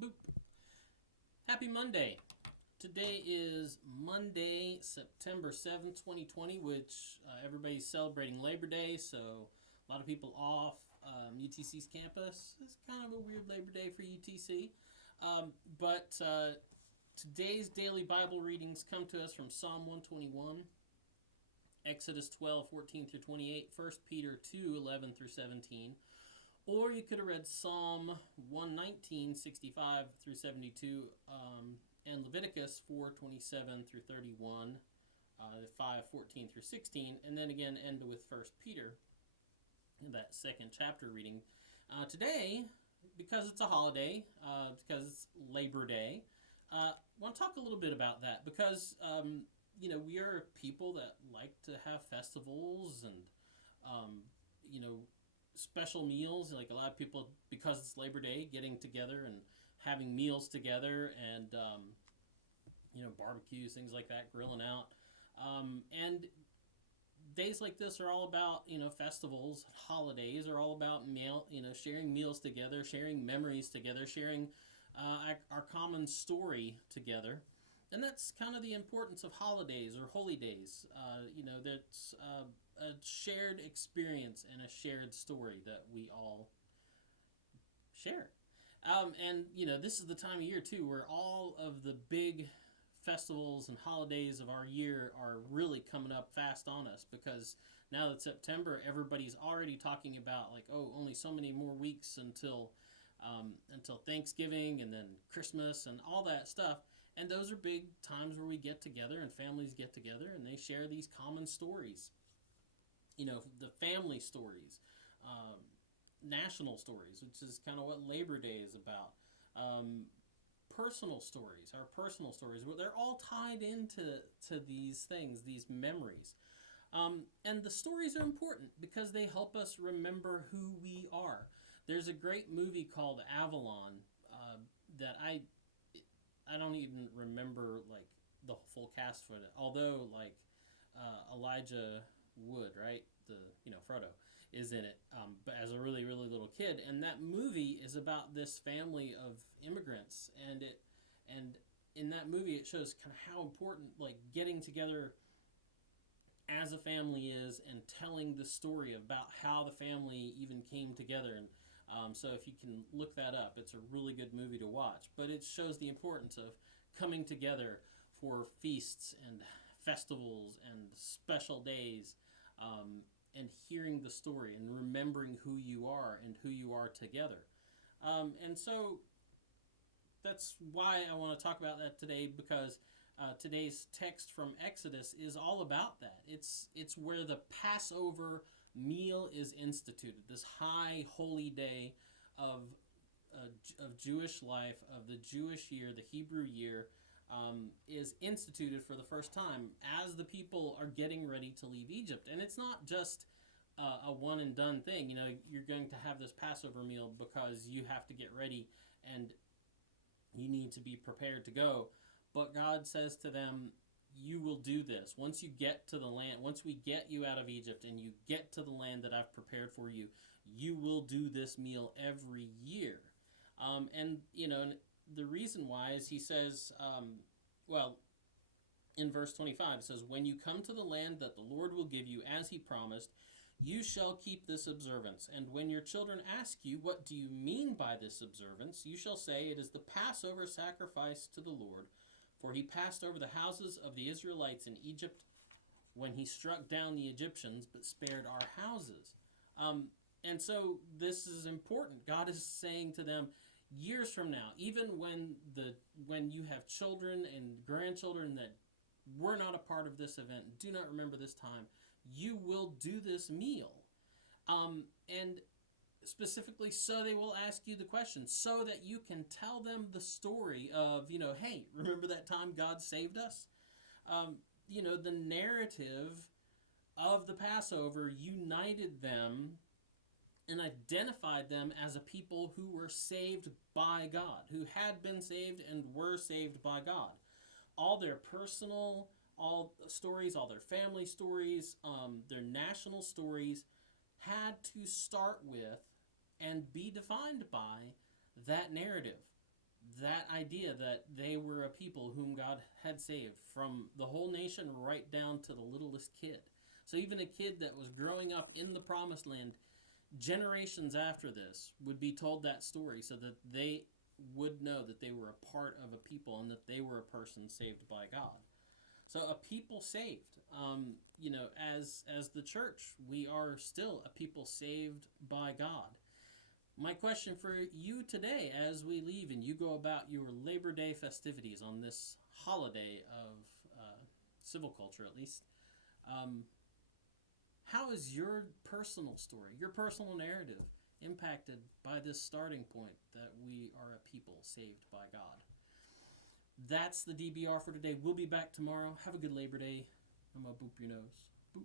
Boop. Happy Monday. Today is Monday, September 7th, 2020, which everybody's celebrating Labor Day, so a lot of people off UTC's campus. It's kind of a weird Labor Day for UTC. But today's daily Bible readings come to us from Psalm 121, Exodus 12:14 through 28, 1 Peter 2:11 through 17. Or you could have read Psalm 119, 65 through 72, and Leviticus 4:27 through 31, 5:14 through 16, and then again end with 1 Peter, that second chapter reading. Today, because it's a holiday, because it's Labor Day, I want to talk a little bit about that because, we are people that like to have festivals and, special meals. Like a lot of people, because it's Labor Day, getting together and having meals together and, barbecues, things like that, grilling out. And days like this are all about, festivals, holidays are all about sharing meals together, sharing memories together, sharing our common story together. And that's kind of the importance of holidays or holy days. That's a shared experience and a shared story that we all share. This is the time of year, too, where all of the big festivals and holidays of our year are really coming up fast on us, because now that September, everybody's already talking about, only so many more weeks until Thanksgiving and then Christmas and all that stuff. And those are big times where we get together and families get together and they share these common stories. The family stories, national stories, which is kind of what Labor Day is about. Personal stories, our personal stories, they're all tied into these things, these memories. And the stories are important because they help us remember who we are. There's a great movie called Avalon that I don't even remember the full cast for it. Although Elijah Wood, right? Frodo is in it, but as a really, really little kid. And that movie is about this family of immigrants, and in that movie it shows kind of how important getting together as a family is, and telling the story about how the family even came together. And so if you can look that up, it's a really good movie to watch. But it shows the importance of coming together for feasts and festivals and special days, and hearing the story and remembering who you are and who you are together. And so that's why I want to talk about that today, because today's text from Exodus is all about that. It's where the Passover meal is instituted, this high holy day of Jewish life, of the Jewish year, the Hebrew year, is instituted for the first time as the people are getting ready to leave Egypt. And it's not just a one and done thing. You're going to have this Passover meal because you have to get ready and you need to be prepared to go. But God says to them, you will do this. Once you get to the land, once we get you out of Egypt and you get to the land that I've prepared for you, you will do this meal every year. And the reason why is he says, in verse 25, it says, when you come to the land that the Lord will give you as he promised, you shall keep this observance. And when your children ask you, what do you mean by this observance? You shall say, it is the Passover sacrifice to the Lord. For he passed over the houses of the Israelites in Egypt when he struck down the Egyptians, but spared our houses. And so this is important. God is saying to them, years from now, even when you have children and grandchildren that were not a part of this event, do not remember this time, you will do this meal. And specifically, so they will ask you the question, so that you can tell them the story of, hey, remember that time God saved us? The narrative of the Passover united them and identified them as a people who were saved by God, who had been saved and were saved by God. All their personal stories, all their family stories, their national stories had to start with and be defined by that narrative. that idea that they were a people whom God had saved, from the whole nation right down to the littlest kid. So even a kid that was growing up in the promised land, generations after this would be told that story so that they would know that they were a part of a people and that they were a person saved by God. So a people saved. As the church, we are still a people saved by God. My question for you today, as we leave and you go about your Labor Day festivities on this holiday of civil culture, at least, how is your personal story, your personal narrative, impacted by this starting point that we are a people saved by God? That's the DBR for today. We'll be back tomorrow. Have a good Labor Day. I'm going to boop your nose. Boop.